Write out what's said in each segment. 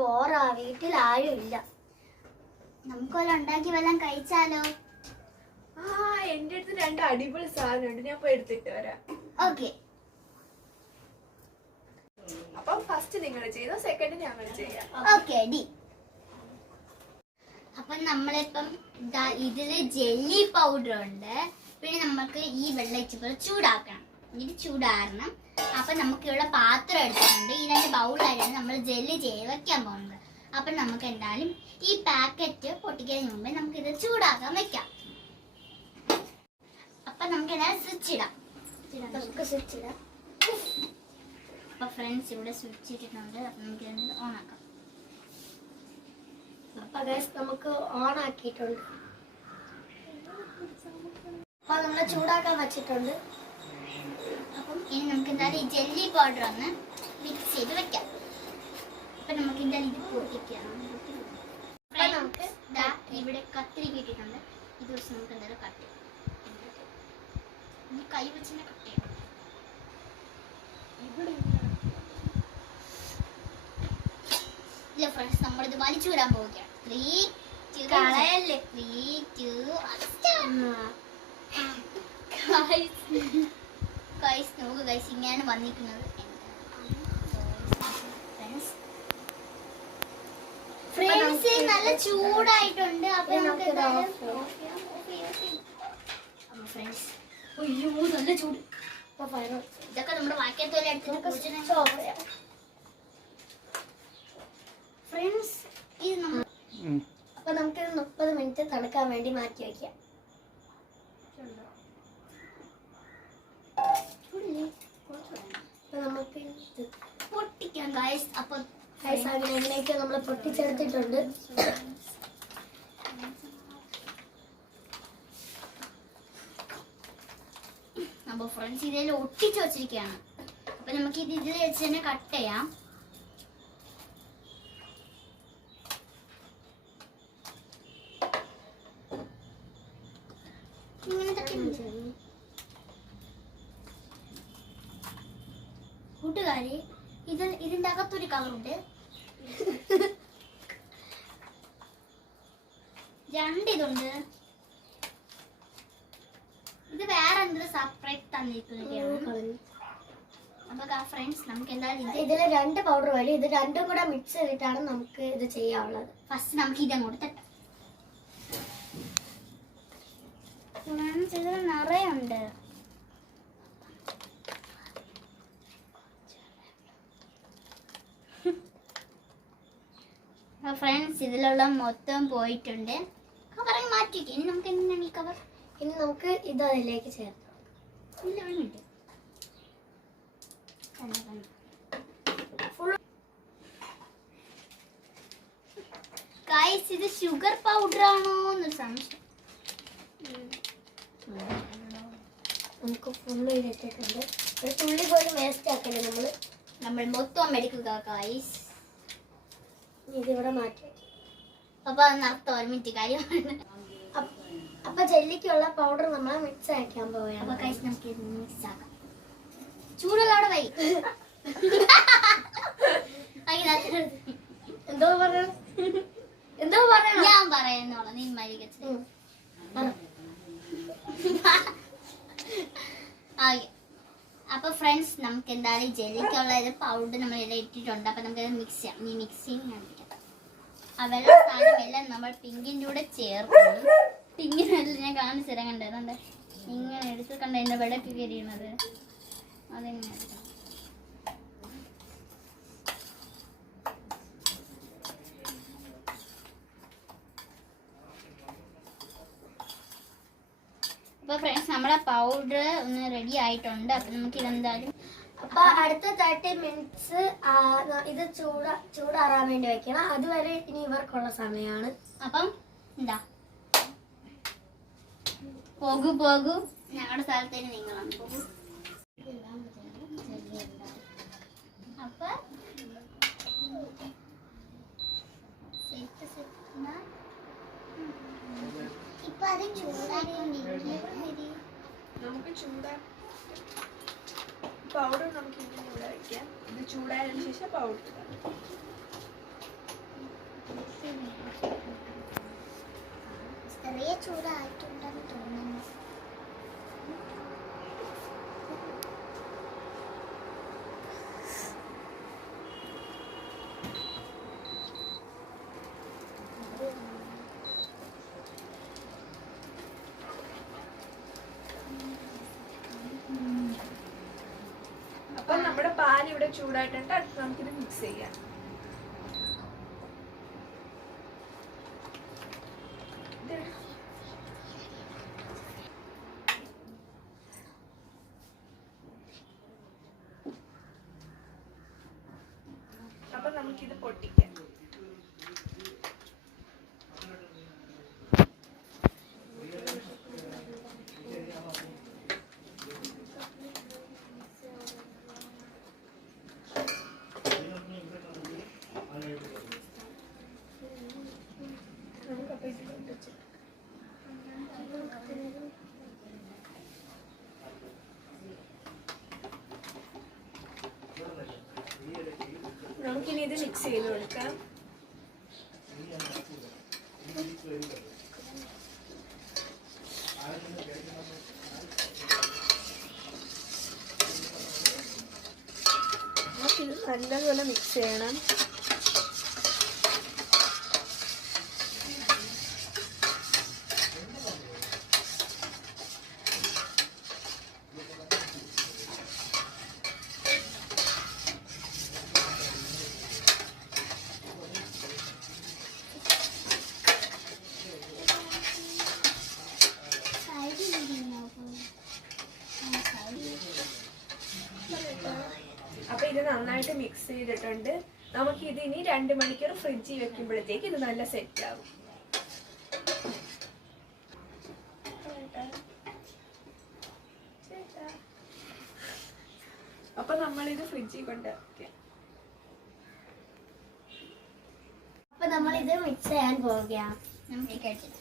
ബോറാ, വീട്ടിൽ ആരും ഇല്ല. നമുക്ക് വല്ല ഉണ്ടാക്കി വല്ലതും കഴിച്ചാലോ? എന്റെ അടുത്ത് 2 അടിപൊളി സാധനമുണ്ട്, ഞാൻ പോയി എടുത്തിട്ട് വരാം. ഓക്കെ. അപ്പൊ ഫസ്റ്റ് നിങ്ങൾ ചെയ്തോ, സെക്കൻഡ് ഞങ്ങൾ ചെയ്യാം. Okay D. അപ്പൊ നമ്മളിപ്പം ഇതില് ജെല്ലി പൗഡർ ഉണ്ട്. പിന്നെ നമുക്ക് ഈ വെള്ളം ഇച്ചിരി ചൂടാക്കണം. ഇത് ചൂടാറണം. അപ്പൊ നമുക്ക് ഇവിടെ പാത്രം എടുത്തിട്ടുണ്ട്. ഈ 2 ബൗളിലായിട്ടാണ് നമ്മൾ ജെല്ലി ചെയ്ത് വെക്കാൻ പോകുന്നത്. അപ്പൊ നമുക്ക് എന്തായാലും ഈ പാക്കറ്റ് പൊട്ടിക്കുന്നതിന് മുമ്പേ നമുക്ക് ഇത് ചൂടാക്കാൻ വെക്കാം. അപ്പൊ നമുക്ക് എന്തായാലും സ്വിച്ച് ഇടാം. അപ്പൊ ഫ്രണ്ട്സ് ഇവിടെ സ്വിച്ച് ഇട്ടിട്ടുണ്ട്. അപ്പൊ നമുക്ക് ഇത് ഓൺ ആക്കാം. അപ്പൊ നമുക്ക് ഓൺ ആക്കിയിട്ടുണ്ട്. അപ്പൊ നമ്മൾ ചൂടാക്കാൻ വെച്ചിട്ടുണ്ട്. അപ്പം ഇനി നമുക്ക് എന്തായാലും ഈ ജെല്ലി പൗഡർ ഒന്ന് മിക്സ് ചെയ്ത് വെക്കാം. അപ്പൊ നമുക്ക് എന്തായാലും ഇത് പൊട്ടിക്കണം. നമുക്ക് ഇവിടെ കത്തിരി കിട്ടിയിട്ടുണ്ട്. ഇത് വെച്ച് നമുക്ക് എന്തായാലും കട്ട് ചെയ്യാം. ഈ കൈ വെച്ച് തന്നെ കട്ട് ചെയ്യാം. ഇല്ല ഫ്രണ്ട്സ്, നമ്മളിത് വലിച്ചു വരാൻ പോവുകയാണ്. 3, 2 കളയല്ലേ. 3, 2 ഗൈസ് നോക്ക് ഗൈസ്, ഇങ്ങനെയാണ് വന്നിരിക്കുന്നത്. ഫ്രണ്ട്സ് നല്ല ചൂടായിട്ടുണ്ട്. അപ്പൊ നമുക്ക് ഫ്രണ്ട്സ്, അയ്യോ നല്ല ചൂട്. ഇതൊക്കെ നമ്മുടെ വാക്യത്തോലെ എടുത്തിട്ട് ഫ്രണ്ട്സ് ഇത് അപ്പൊ നമുക്കിത് 30 മിനിറ്റ് തണുക്കാൻ വേണ്ടി മാറ്റി വെക്കാം. നമുക്ക് പൊട്ടിക്കാം ഗൈസ്. അപ്പൊ എണ്ണയൊക്കെ നമ്മൾ പൊട്ടിച്ചെടുത്തിട്ടുണ്ട്. അപ്പൊ ഫ്രണ്ട്സ് ഇതിൽ ഒട്ടിച്ചു വെച്ചിരിക്കുകയാണ്. അപ്പൊ നമുക്ക് ഇത് ഇതിൽ വെച്ച് തന്നെ കട്ട് ചെയ്യാം. കൂട്ടുകാരി, ഇതിന്റെ അകത്തൊരു കളറുണ്ട്. 2 ഇതുണ്ട്. ഇത് വേറെ എന്തൊരു സെപ്പറേറ്റ് തന്നിരിക്കുന്നതാണ്. അപ്പൊ ഫ്രണ്ട്സ് നമുക്ക് എന്തായാലും ഇതിൽ 2 പൗഡർ വരും. ഇത് 2ഉം കൂടെ മിക്സ് ചെയ്തിട്ടാണ് നമുക്ക് ഇത് ചെയ്യാനുള്ളത്. ഫസ്റ്റ് നമുക്ക് ഇതങ്ങോട്ട് തട്ടാം. ഇതിൽ നിറയുണ്ട്. ഫ്രണ്ട്സ് ഇതിലുള്ള മൊത്തം പോയിട്ടുണ്ട്. കവറിങ് മാറ്റിയിട്ട് ഇനി നമുക്ക് എന്താണ് ഈ കവർ? ഇനി നമുക്ക് ഇത് അതിലേക്ക് ചേർക്കാം. ഗൈസ്, ഇത് ഷുഗർ പൗഡർ ആണോ എന്നൊരു സംശയം. നമുക്ക് ഫുള്ള് ഇട്ടിട്ടുണ്ട്. ഒരു തുള്ളി പോലും വേസ്റ്റ് ആക്കല്ലേ നമ്മൾ മൊത്തം എടുക്കുക ഗൈസ്. ഇതിവിടെ മാറ്റി വെക്കാം. അപ്പൊ അതിനർത്ഥം 1 മിനിറ്റ് കാര്യമാണ്. അപ്പൊ ജെല്ലിക്കുള്ള പൗഡർ നമ്മൾ മിക്സ് ആക്കാൻ പോവുകയാണ്. അപ്പൊ ഗൈസ് നമുക്ക് ഇത് മിക്സ് ആക്കാം. ചൂടുള്ളവിടെ വൈ എന്തോ പറയണം ഞാൻ പറയുന്നോളാം, നീ മരിക്കച്ച. അപ്പൊ ഫ്രണ്ട്സ് നമുക്ക് എന്തായാലും ജെല്ലിക്കുള്ള ഇത് പൗഡർ നമ്മൾ ഇതിൽ ഇട്ടിട്ടുണ്ട്. അപ്പൊ നമുക്ക് മിക്സ് ചെയ്യാം. ഈ മിക്സിങ് കാണിക്കാം. ആ വെള്ള സാധനം എല്ലാം നമ്മൾ പിങ്കിൻ്റെ കൂടെ ചേർക്കണം. പിങ്കിനെല്ലാം ഞാൻ കാണിച്ചു തരാൻ കണ്ടതുണ്ട്. ഇങ്ങനെ എടുത്ത് കണ്ട എന്റെ വെള്ളക്ക് കയറിയണത് അതെങ്ങനെ എടുക്കാം. അപ്പൊ ഫ്രണ്ട്സ് നമ്മളെ പൗഡർ ഒന്ന് റെഡി ആയിട്ടുണ്ട്. അപ്പൊ നമുക്ക് ഇതെന്തായാലും അപ്പൊ അടുത്ത 30 മിനിറ്റ്സ് ഇത് ചൂടാറാൻ വേണ്ടി വെക്കണം. അതുവരെ ഇനി ഇവർക്കുള്ള സമയമാണ്. അപ്പം എന്താ പോകൂ ഞങ്ങളുടെ സ്ഥലത്തേക്ക് നിങ്ങളാണ് പോകൂ. അപ്പൊ ഇപ്പൊ അത് നമുക്ക് പൗഡർ നമുക്ക് ഇങ്ങനെ ഇവിടെ വയ്ക്കാം. ഇത് ചൂടായതിനു ശേഷം പൗഡർ ചൂടായിട്ടുണ്ടെന്ന് തോന്നുന്നു. അപ്പൊ നമ്മുടെ പാൽ ഇവിടെ ചൂടായിട്ടുണ്ട്. അടുത്ത് നമുക്കിത് മിക്സ് ചെയ്യാം. അപ്പൊ നമുക്കിത് പൊട്ടിക്കാം. നമുക്കപ്പൊ ഇത് കൊണ്ടുവച്ച് നമുക്കിനി ഇത് മിക്സ് ചെയ്ത് കൊടുക്കാം. നമുക്കിത് നല്ലപോലെ മിക്സ് ചെയ്യണം. അപ്പൊ ഇത് നന്നായിട്ട് മിക്സ് ചെയ്തിട്ടുണ്ട്. നമുക്ക് ഇത് ഇനി 2 മണിക്കൂർ ഫ്രിഡ്ജിൽ വെക്കുമ്പോഴത്തേക്ക് ഇത് നല്ല സെറ്റ് ആവും. അപ്പൊ നമ്മളിത് ഫ്രിഡ്ജിൽ കൊണ്ടുവയ്ക്കാം. അപ്പൊ നമ്മളിത് മിക്സ് ചെയ്യാൻ പോവുകയാണ്. നമുക്ക് കഴിച്ചിട്ട്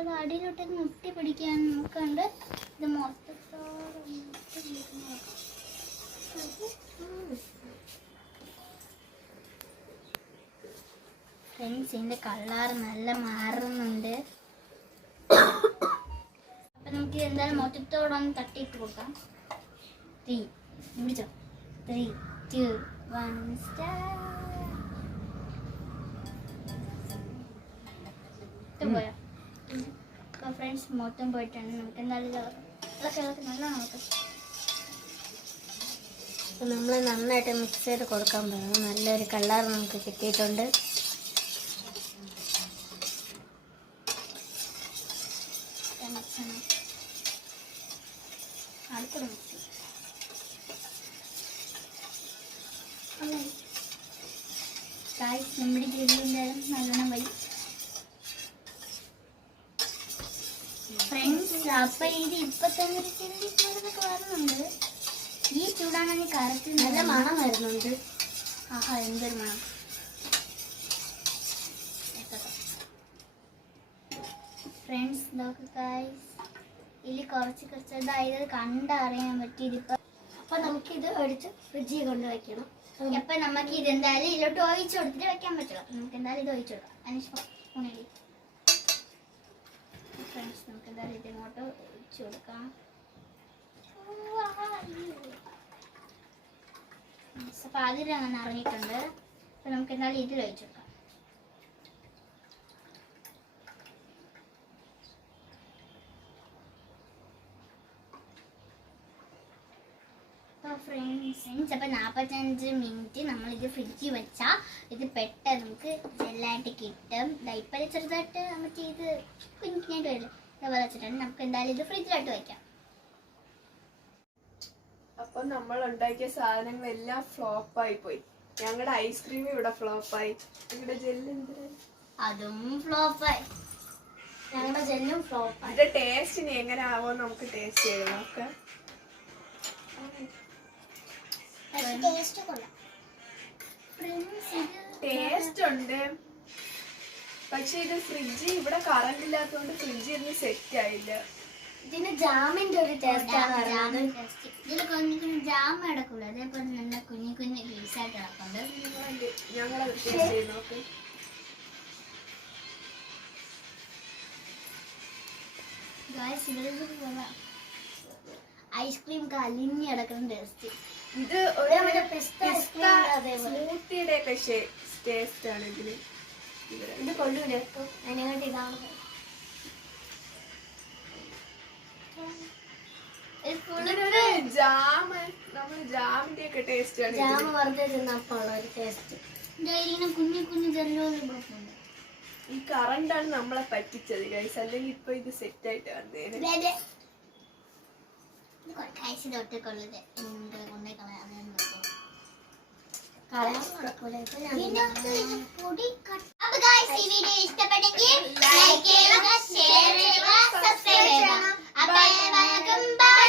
അത് അടിയിലോട്ട് മുട്ടി പിടിക്കാൻ നോക്കണ്ട്. ഇത് മൊത്തത്തോടെ ഫ്രണ്ട്സ്, ഇതിന്റെ കളർ നല്ല മാറുന്നുണ്ട്. അപ്പൊ നമുക്ക് എന്തായാലും മൊത്തത്തോടെ ഒന്ന് തട്ടിയിട്ട് കൊടുക്കാം. 3 പിടിച്ചോ. 3, 2, 1 സ്റ്റാർട്ട്. പോയോ? അപ്പോൾ ഫ്രണ്ട്സ് മൊത്തം പോയിട്ടുണ്ട്. നമുക്ക് എന്തായാലും ഇളക്കി നല്ല നോക്കാം. നമ്മൾ നന്നായിട്ട് മിക്സ് ചെയ്ത് കൊടുക്കാൻ പോകും. നല്ലൊരു കളർ നമുക്ക് കിട്ടിയിട്ടുണ്ട്. അടുത്ത മിക്സ് നമ്മുടെ ജെല്ലിൻ്റെ നല്ലോണം വൈ. ഫ്രണ്ട്സ്, അപ്പൊ ഇത് ഇപ്പൊ തന്നെ ഒരു ചെറിയ സ്മെല്ലൊക്കെ വരുന്നുണ്ട്. ഈ ചൂടാണെങ്കിൽ കറക്റ്റ് നല്ല മണം വരുന്നുണ്ട്. ആഹാ, എന്തൊരു മണം. ഫ്രണ്ട്സ് നോക്ക് ഗൈസ്, ഇതിൽ കുറച്ച് അതായത് കണ്ടറിയാൻ പറ്റി. ഇതിപ്പോ അപ്പൊ നമുക്കിത് എടുത്ത് ഫ്രിഡ്ജിൽ കൊണ്ടുവയ്ക്കണം. അപ്പൊ നമുക്ക് ഇതെന്തായാലും ഇതിലോട്ട് ഒഴിച്ചു കൊടുത്തിട്ട് വെക്കാൻ പറ്റില്ല. നമുക്ക് എന്തായാലും ഇത് ഒഴിച്ചു കൊടുക്കാം. അതിന് ഫ്രണ്ട്സ്, നമുക്ക് എന്തായാലും ഇതിങ്ങോട്ട് ഒഴിച്ചു കൊടുക്കാം. അപ്പൊ അതിൽ അങ്ങനെ ഇറങ്ങിയിട്ടുണ്ട്. അപ്പൊ നമുക്ക് എന്തായാലും ഇതിൽ ഒഴിച്ചു കൊടുക്കാം. ഫ്രണ്ട്സ്, അപ്പൊ 45 മിനിറ്റ് നമ്മളിത് ഫ്രിഡ്ജിൽ വെച്ചാൽ ഇത് പെട്ടെന്ന് നമുക്ക് ജെല്ലായിട്ട് കിട്ടും. ഇപ്പൊ ചെറുതായിട്ട് മറ്റേ ഇത് കുഞ്ഞിനായിട്ട് വരില്ല, ഇതേപോലെ വെച്ചിട്ടുണ്ട്. നമുക്ക് എന്തായാലും ഇത് ഫ്രിഡ്ജിലായിട്ട് വെക്കാം. അപ്പൊ നമ്മൾ ഉണ്ടാക്കിയ സാധനങ്ങളെല്ലാം ഫ്ലോപ്പായി പോയി. ഞങ്ങളുടെ ഐസ്ക്രീം ഇവിടെ ഫ്ലോപ്പായി. ഞങ്ങളുടെ ജെല്ല് അതും ഫ്ലോപ്പായി. ഞങ്ങളുടെ ജെല്ലും ഫ്ലോപ്പായി. ഇതിന്റെ ടേസ്റ്റ് ഇനി എങ്ങനെ ആവോ നമുക്ക് ടേസ്റ്റ് ചെയ്ത് നോക്കാം. ടേസ്റ്റ് ഉണ്ട്, പക്ഷെ ഇത് ഫ്രിഡ്ജ് ഇവിടെ കറണ്ട് ഇല്ലാത്തതുകൊണ്ട് ഫ്രിഡ്ജ് ഇരുന്ന് സെറ്റ് ആയില്ല. ഇതിന് ജാമിന്റെ ഒരു ടേസ്റ്റ് ആണ് പറയുന്നത്. ഇതിൽ കുഞ്ഞു ജാം കിടക്കൂല, അതേപോലെ നല്ല കുഞ്ഞു കുഞ്ഞു പീസായിട്ട് കിടക്കുന്നുണ്ട്. ഞങ്ങളത് ടേസ്റ്റ് ചെയ്ത് നോക്ക്. ഐസ്ക്രീം കലിഞ്ഞ് കിടക്കുന്ന ടേസ്റ്റ്. ഇത് ഒരു അതേപോലെ സ്മൂത്തിയുടെ ഒക്കെ ടേസ്റ്റ് ആണ് ഇതിന്. ഇത് കൊള്ളൂല അതിനെക്കാട്ടി ഇതാണ്. ഇതിനൊരു ജാമ്, നമ്മള് ജാമിന്റെ ഒക്കെ ടേസ്റ്റ് ആണ് ജാമ് വെറുതെ തിന്നപ്പോൾ ഉള്ള ഒരു ടേസ്റ്റ്. ഇങ്ങനെ കുഞ്ഞു കുഞ്ഞു ജെല്ലോല് ബ്ലോക്കുണ്ട്. ഈ കറണ്ടാണ് നമ്മളെ പറ്റിച്ചത് ഗൈസ്, അല്ലെങ്കിൽ ഇപ്പൊ ഇത് സെറ്റ് ആയിട്ട് വന്നേനെ. കഴിച്ച് തൊട്ടേക്കുള്ളത് കൊണ്ടേ കളയാൻ കളയാൻ നടക്കൂല. അപ്പൊ ഗൈസ് ഈ വീഡിയോ ഇഷ്ടപ്പെട്ടെങ്കിൽ ലൈക്ക് ചെയ്യുക, ഷെയർ ചെയ്യുക, സബ്സ്ക്രൈബ് ചെയ്യുക. അപ്പൊ ബൈ.